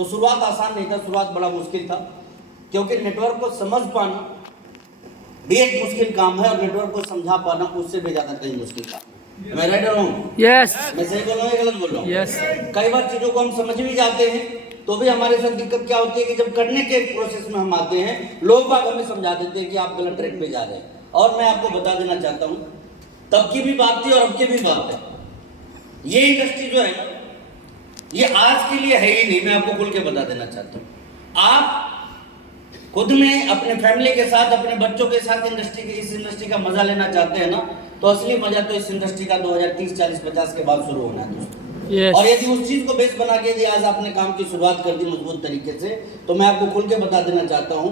तो शुरुआत आसान नहीं था, शुरुआत बड़ा मुश्किल था, क्योंकि नेटवर्क को समझ पाना भी एक मुश्किल काम है और नेटवर्क को समझा पाना उससे भी ज्यादा कहीं मुश्किल काम है। मैं राइट हूँ? यस मैं सही बोल रहा हूँ या गलत बोल रहा हूँ? यस कई बार चीजों को हम समझ भी जाते हैं तो भी हमारे साथ दिक्कत क्या होती है कि जब करने के प्रोसेस में हम आते हैं, लोग बाग हमें समझा देते हैं कि आप गलत ट्रैक पे जा रहे हैं। और मैं आपको बता देना चाहता हूँ, तब की भी बात थी और अब की भी बात है, ये इंडस्ट्री जो है ना, ये आज के लिए है ही नहीं। मैं आपको खुल के बता देना चाहता हूँ। आप खुद में अपने फैमिली के साथ, अपने बच्चों के साथ इस इंडस्ट्री का मजा लेना चाहते हैं ना, तो असली मजा तो इस इंडस्ट्री का 2030, 40, 50 के बाद शुरू होना है दोस्तों। यस और यदि उस चीज को बेस बना के यदि आज आपने काम की शुरुआत कर दी मजबूत तरीके से, तो मैं आपको खुल के बता देना चाहता हूँ,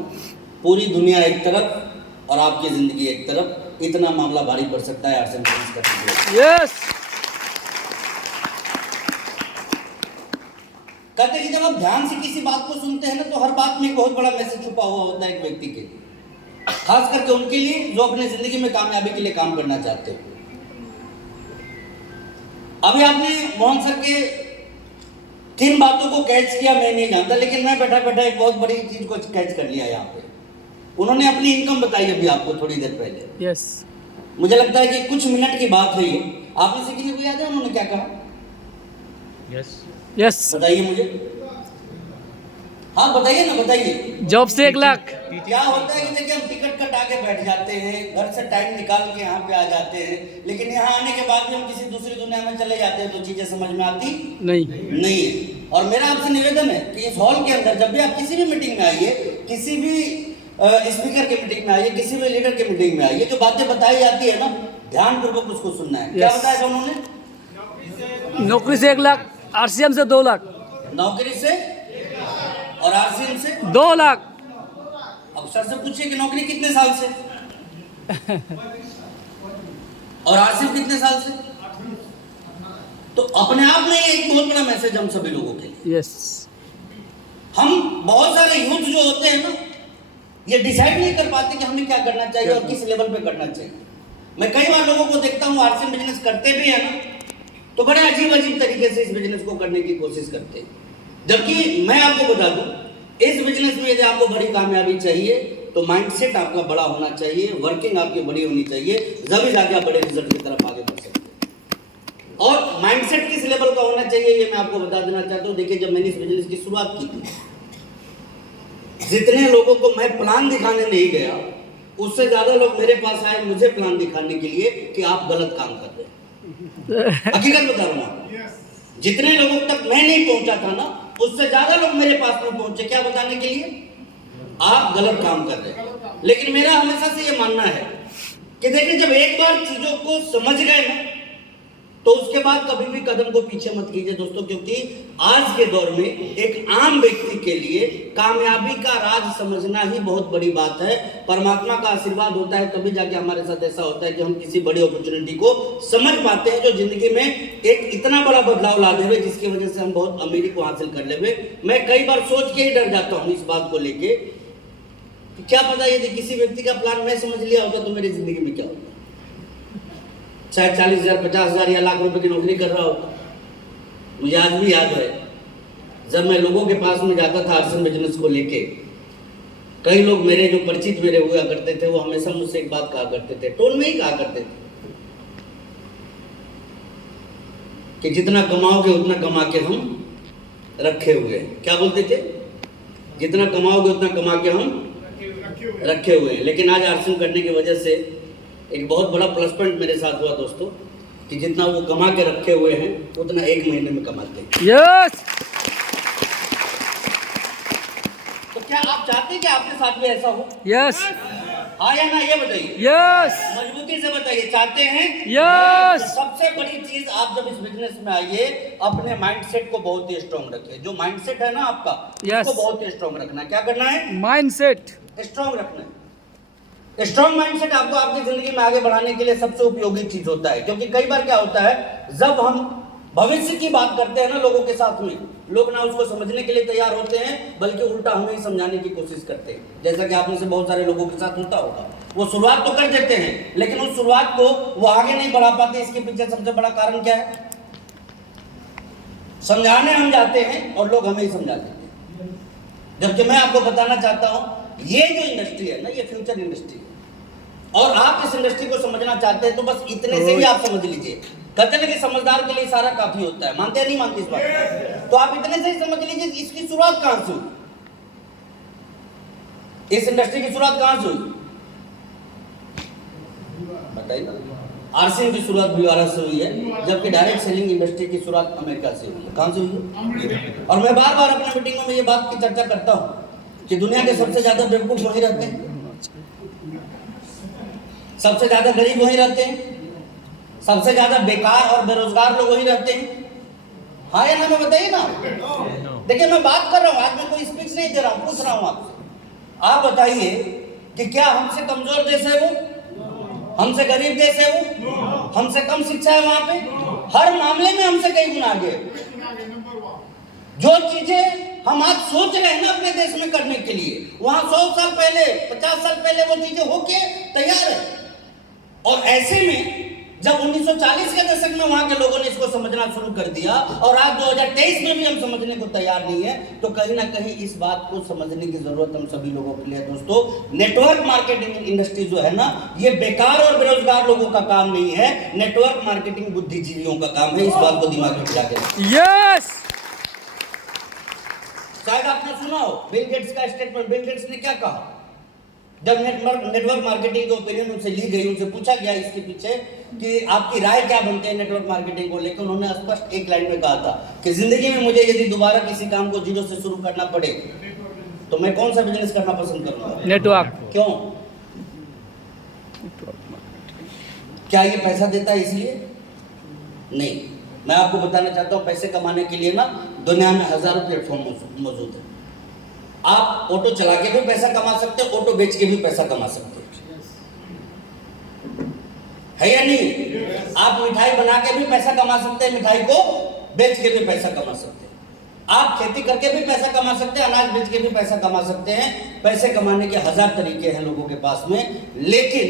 पूरी दुनिया एक तरफ और आपकी जिंदगी एक तरफ, इतना मामला भारी पड़ सकता है आर्सन बिजनेस करते हुए। यस कहते हैं कि जब आप ध्यान से किसी बात को सुनते हैं ना, तो हर बात में एक बहुत बड़ा मैसेज छुपा हुआ होता है एक व्यक्ति के लिए, खास करके उनके लिए जो अपने जिंदगी में कामयाबी के लिए काम करना चाहते हैं। अभी आपने मोहन सर के 3 बातों को कैच किया, मैं नहीं जानता, लेकिन मैं बैठा बैठा एक बहुत बड़ी चीज को कैच कर लिया यहाँ पे। उन्होंने अपनी इनकम बताई अभी आपको थोड़ी देर पहले। यस मुझे लगता है कि कुछ मिनट की बात है ये। आप में से किसी को याद है उन्होंने क्या कहा? यस यस बताइए मुझे। हाँ बताइए ना, बताइए। जॉब से 1 लाख। क्या होता है कि देखिए, हम टिकट कटा के बैठ जाते हैं, घर से टाइम निकाल के यहाँ पे आ जाते हैं, लेकिन यहाँ आने के बाद भी हम किसी दूसरी दुनिया में चले जाते हैं तो चीजें समझ में आती नहीं नहीं है। और मेरा आपसे निवेदन है कि इस हॉल के अंदर जब भी आप किसी भी मीटिंग में आइए, किसी भी स्पीकर के मीटिंग में आइए, किसी भी लीडर के मीटिंग में आइए, जो बातें बताई जाती है ना, ध्यान पूर्वक उसको सुनना है। क्या बताया था उन्होंने? नौकरी से 1 लाख, आरसीएम से 2 लाख। नौकरी से और आरसीएम से 2 लाख। अब सर से पूछिए कि नौकरी कितने साल से और आरसीएम कितने साल से। तो अपने आप में ये एक बहुत बड़ा मैसेज हम सभी लोगों के लिए। यस हम बहुत सारे यूथ जो होते हैं ना, ये डिसाइड नहीं कर पाते कि हमें क्या करना चाहिए और किस लेवल पे करना चाहिए। मैं कई बार लोगों को देखता हूँ आरसीएम बिजनेस करते भी है ना, तो बड़े अजीब अजीब तरीके से इस बिजनेस को करने की कोशिश करते हैं। जबकि मैं आपको बता दूं, इस बिजनेस में यदि आपको बड़ी कामयाबी चाहिए तो माइंडसेट आपका बड़ा होना चाहिए, वर्किंग आपकी बड़ी होनी चाहिए, जब जाके आप बड़े रिजल्ट की तरफ आगे बढ़ सकते हैं। और माइंडसेट किस लेवल का होना चाहिए ये मैं आपको बता देना चाहता हूँ। देखिए, जब मैंने इस बिजनेस की शुरुआत की थी, जितने लोगों को मैं प्लान दिखाने नहीं गया, उससे ज्यादा लोग मेरे पास आए मुझे प्लान दिखाने के लिए कि आप गलत काम कर रहे हैं। हकीकत बता रहा हूँ, जितने लोगों तक मैं नहीं पहुंचा था ना, उससे ज्यादा लोग मेरे पास में पहुंचे। क्या बताने के लिए? आप गलत काम कर रहे हैं। लेकिन मेरा हमेशा से ये मानना है कि देखिए, जब एक बार चीजों को समझ गए ना, तो उसके बाद कभी भी कदम को पीछे मत कीजिए दोस्तों, क्योंकि आज के दौर में एक आम व्यक्ति के लिए कामयाबी का राज समझना ही बहुत बड़ी बात है। परमात्मा का आशीर्वाद होता है तभी जाके हमारे साथ ऐसा होता है कि हम किसी बड़ी अपॉर्चुनिटी को समझ पाते हैं, जो जिंदगी में एक इतना बड़ा बदलाव ला देवे, जिसकी वजह से हम बहुत अमीरी को हासिल कर लेवे। मैं कई बार सोच के ही डर जाता हूँ इस बात को लेके, क्या पता यदि किसी व्यक्ति का प्लान मैं समझ लिया होता तो मेरी जिंदगी में क्या होता, शायद 40,000, 50,000 या लाख रुपए की नौकरी कर रहा होता। मुझे आज भी याद है, जब मैं लोगों के पास में जाता था आर्सन बिजनेस को लेके, कई लोग मेरे जो परिचित मेरे हुआ करते थे, वो हमेशा मुझसे एक बात कहा करते थे, टोन में ही कहा करते थे कि जितना कमाओगे उतना कमा के हम रखे हुए हैं। क्या बोलते थे? जितना कमाओगे उतना कमा के हम रखे हुए हैं। लेकिन आज आर्सन करने की वजह से एक बहुत बड़ा प्लस पॉइंट मेरे साथ हुआ दोस्तों, कि जितना वो कमा के रखे हुए हैं उतना 1 महीने में कमाते हैं। यस तो क्या आप चाहते हैं कि आपके साथ भी ऐसा हो? यस हाँ या ना, ये बताइए। यस मजबूती से बताइए, चाहते हैं? यस तो सबसे बड़ी चीज, आप जब इस बिजनेस में आइए, अपने माइंडसेट को बहुत ही स्ट्रॉन्ग रखिए। जो माइंडसेट है ना आपका, Yes. उसको बहुत ही स्ट्रॉन्ग रखना है। क्या करना है? माइंडसेट स्ट्रॉन्ग रखना है। स्ट्रॉन्ग माइंडसेट आपको आपकी जिंदगी में आगे बढ़ाने के लिए सबसे उपयोगी चीज होता है। क्योंकि कई बार क्या होता है, जब हम भविष्य की बात करते हैं ना लोगों के साथ में, लोग ना उसको समझने के लिए तैयार होते हैं, बल्कि उल्टा हमें ही समझाने की कोशिश करते हैं। जैसा कि आप में से बहुत सारे लोगों के साथ होता होगा, वो शुरुआत तो कर देते हैं, लेकिन उस शुरुआत को वो आगे नहीं बढ़ा पाते। इसके पीछे सबसे बड़ा कारण क्या है? समझाने हम जाते हैं और लोग हमें ही समझा देते हैं। जबकि मैं आपको बताना चाहता हूं, ये जो इंडस्ट्री है ना, ये फ्यूचर इंडस्ट्री है, और आप इस इंडस्ट्री को समझना चाहते हैं तो बस इतने से ही आप समझ लीजिए। कहते हैं कि समझदार के लिए सारा काफी होता है, मानते हैं नहीं मानते इस बात? तो आप इतने से ही समझ लीजिए इसकी शुरुआत कहां से हुई, इस इंडस्ट्री की शुरुआत कहां से हुई, बताइए। आरसीएम की शुरुआत भारत से हुई है, जबकि डायरेक्ट सेलिंग इंडस्ट्री की शुरुआत अमेरिका से हुई है। कहां से हुई है? और मैं बार बार अपने मीटिंगों में ये बात की चर्चा करता हूं कि दुनिया के सबसे ज्यादा बेवकूफ वहीं रहते हैं, सबसे ज्यादा गरीब वहीं रहते हैं, सबसे ज्यादा बेकार और बेरोजगार लोग वहीं रहते हैं। हाँ या ना, मैं बताइए ना। देखिए मैं बात कर रहा हूं, आज मैं कोई स्पीच नहीं दे रहा हूं, पूछ रहा हूं आपसे। आप बताइए कि क्या हमसे कमजोर देश है वो, हमसे गरीब देश है वो, हमसे कम शिक्षा है वहां पे? हर मामले में हमसे कई गुना आगे। जो चीजें हम आज सोच रहे हैं ना अपने देश में करने के लिए, वहां 100 साल पहले 50 साल पहले वो चीजें होके तैयार है। और ऐसे में जब 1940 के दशक में वहां के लोगों ने इसको समझना शुरू कर दिया और आज 2023 में भी हम समझने को तैयार नहीं है, तो कहीं ना कहीं इस बात को समझने की जरूरत हम सभी लोगों के लिए है। दोस्तों, नेटवर्क मार्केटिंग इंडस्ट्री जो है ना, ये बेकार और बेरोजगार लोगों का काम नहीं है, नेटवर्क मार्केटिंग बुद्धिजीवियों का काम है। इस बात को दिमाग में बिठा के यस। शायद आपने सुना हो बिल गेट्स का स्टेटमेंट। बिल गेट्स ने क्या कहा जब नेटवर्क मार्केटिंग के ओपिनियन उनसे ली गई, उनसे पूछा गया इसके पीछे कि आपकी राय क्या बनती है नेटवर्क मार्केटिंग को लेकर, उन्होंने स्पष्ट एक लाइन में कहा था कि जिंदगी में मुझे यदि दोबारा किसी काम को जीरो से शुरू करना पड़े तो मैं कौन सा बिजनेस करना पसंद करूंगा? नेटवर्क। क्यों? क्या ये पैसा देता है इसलिए? नहीं। मैं आपको बताना चाहता हूं, पैसे कमाने के लिए ना दुनिया में हजारों प्लेटफॉर्म मौजूद है। आप ऑटो चला के भी पैसा कमा सकते हैं, ऑटो बेच के भी पैसा कमा सकते हैं, है या नहीं? आप मिठाई बना के भी पैसा कमा सकते हैं, मिठाई को बेच के भी पैसा कमा सकते हैं। आप खेती करके भी पैसा कमा सकते हैं, अनाज बेच के भी पैसा कमा सकते हैं। पैसे कमाने के हजार तरीके हैं लोगों के पास में, लेकिन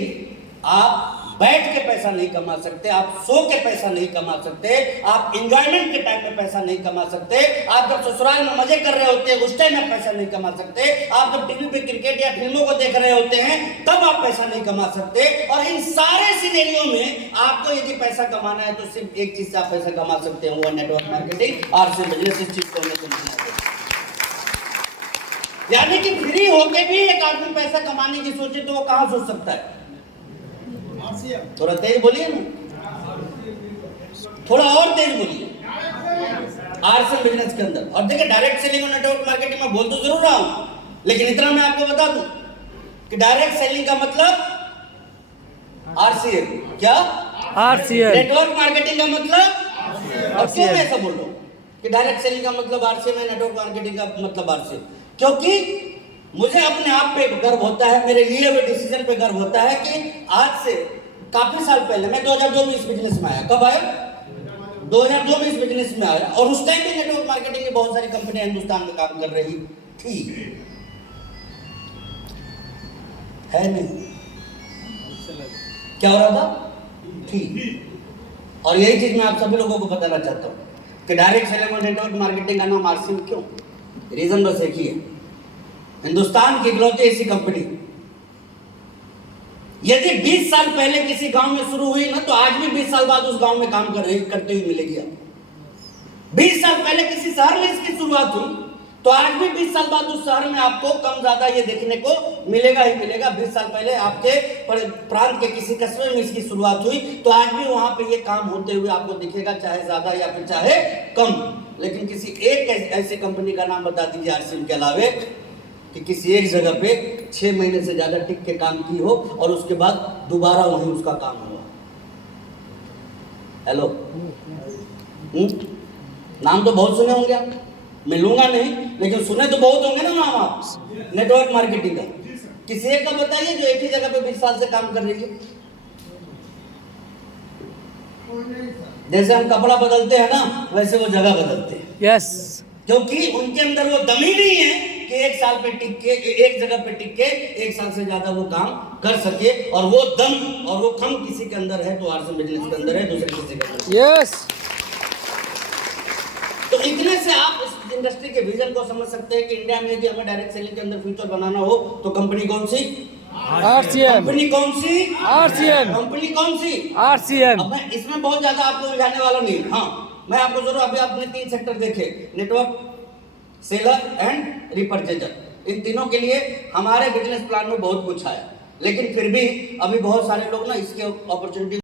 आप बैठ के पैसा नहीं कमा सकते, आप सो के पैसा नहीं कमा सकते, आप एंजॉयमेंट के टाइम में पैसा नहीं कमा सकते, आप जब ससुराल में मजे कर रहे होते हैं उस टाइम में पैसा नहीं कमा सकते, आप जब टीवी पे क्रिकेट या फिल्मों को देख रहे होते हैं तब आप पैसा नहीं कमा सकते। और इन सारे सिनेरियो में आपको यदि पैसा कमाना है तो सिर्फ एक चीज से आप पैसा कमा सकते हैं, वो नेटवर्क मार्केटिंग और सिर्फ बिजनेस। इस चीज को हमें समझना है, यानी कि फ्री होके भी एक आदमी पैसा कमाने की सोचे तो वो कहां सोच सकता है? थोड़ा तेज बोलिए ना, थोड़ा और तेज बोलिए। आरसीएम बिजनेस के अंदर। और देखिए, डायरेक्ट सेलिंग और नेटवर्क मार्केटिंग में बोल तो जरूर रहा हूं, लेकिन इतना मैं आपको बता दूं कि डायरेक्ट सेलिंग का मतलब आरसीएम, क्या आरसीएम, नेटवर्क मार्केटिंग का मतलब। और क्यों मैं ऐसा बोल रहा हूं कि डायरेक्ट सेलिंग का मतलब आरसीएम है, नेटवर्क मार्केटिंग का मतलब आरसीएम? क्योंकि मुझे अपने आप पे गर्व होता है, मेरे लिए हुए डिसीजन पे गर्व होता है कि आज से काफी साल पहले मैं 2002 में इस बिजनेस में आया। कब आया? 2002 में इस बिजनेस में आया। और उस टाइम भी नेटवर्क मार्केटिंग की बहुत सारी कंपनियां हिंदुस्तान में काम कर रही थी, है नहीं? क्या हो रहा था? थी। और यही चीज मैं आप सभी लोगों को बताना चाहता हूं कि डायरेक्ट सेलिंग और नेटवर्क मार्केटिंग का नाम आरसीएम क्यों? रीजन बस एक ही है, हिंदुस्तान की इकलौती ऐसी कंपनी यदि 20 साल पहले किसी गांव में शुरू हुई ना, तो आज भी 20 साल बाद उस गांव में काम करते हुए मिलेगी आपको। 20 साल पहले किसी शहर में इसकी शुरुआत हुई तो आज भी 20 साल बाद उस शहर में आपको कम ज्यादा ये देखने को मिलेगा ही मिलेगा। 20 साल पहले आपके प्रांत के किसी कस्बे में इसकी शुरुआत हुई तो आज भी वहां पे ये काम होते हुए आपको दिखेगा, चाहे ज्यादा या फिर चाहे कम। लेकिन किसी एक ऐसी कंपनी का नाम बता दीजिए आरसीएम के अलावे कि किसी एक जगह पे 6 महीने से ज्यादा टिक के काम की हो और उसके बाद दोबारा वहीं उसका काम हुआ। हेलो, नाम तो बहुत सुने होंगे आप, मैं लूंगा नहीं, लेकिन सुने तो बहुत होंगे ना नाम आप नेटवर्क मार्केटिंग का। किसी एक का बताइए जो एक ही जगह पे 20 साल से काम कर रही है। जैसे हम कपड़ा बदलते हैं ना, वैसे वो जगह बदलते हैं। यस, क्योंकि उनके अंदर वो दम ही नहीं है कि एक साल पे टिक के, एक जगह पे टिक के 1 साल से ज्यादा वो काम कर सके। और वो दम और वो खम किसी के अंदर है तो आरसीएम बिजनेस के अंदर है, दूसरे किसी के अंदर। यस। तो इतने से आप इस इंडस्ट्री के विजन को समझ सकते हैं कि इंडिया में यदि हमें डायरेक्ट सेलिंग के अंदर फ्यूचर बनाना हो तो कंपनी कौन सी? RCM कंपनी कौन सी? RCM कंपनी कौन सी? RCM अब मैं इसमें बहुत ज्यादा आपको उलझाने वाला नहीं। हाँ, मैं आपको जरूर, अभी आपने 3 सेक्टर देखे, नेटवर्क, सेलर एंड रिपर्चेजर। इन तीनों के लिए हमारे बिजनेस प्लान में बहुत कुछ आया, लेकिन फिर भी अभी बहुत सारे लोग ना इसके अपॉर्चुनिटी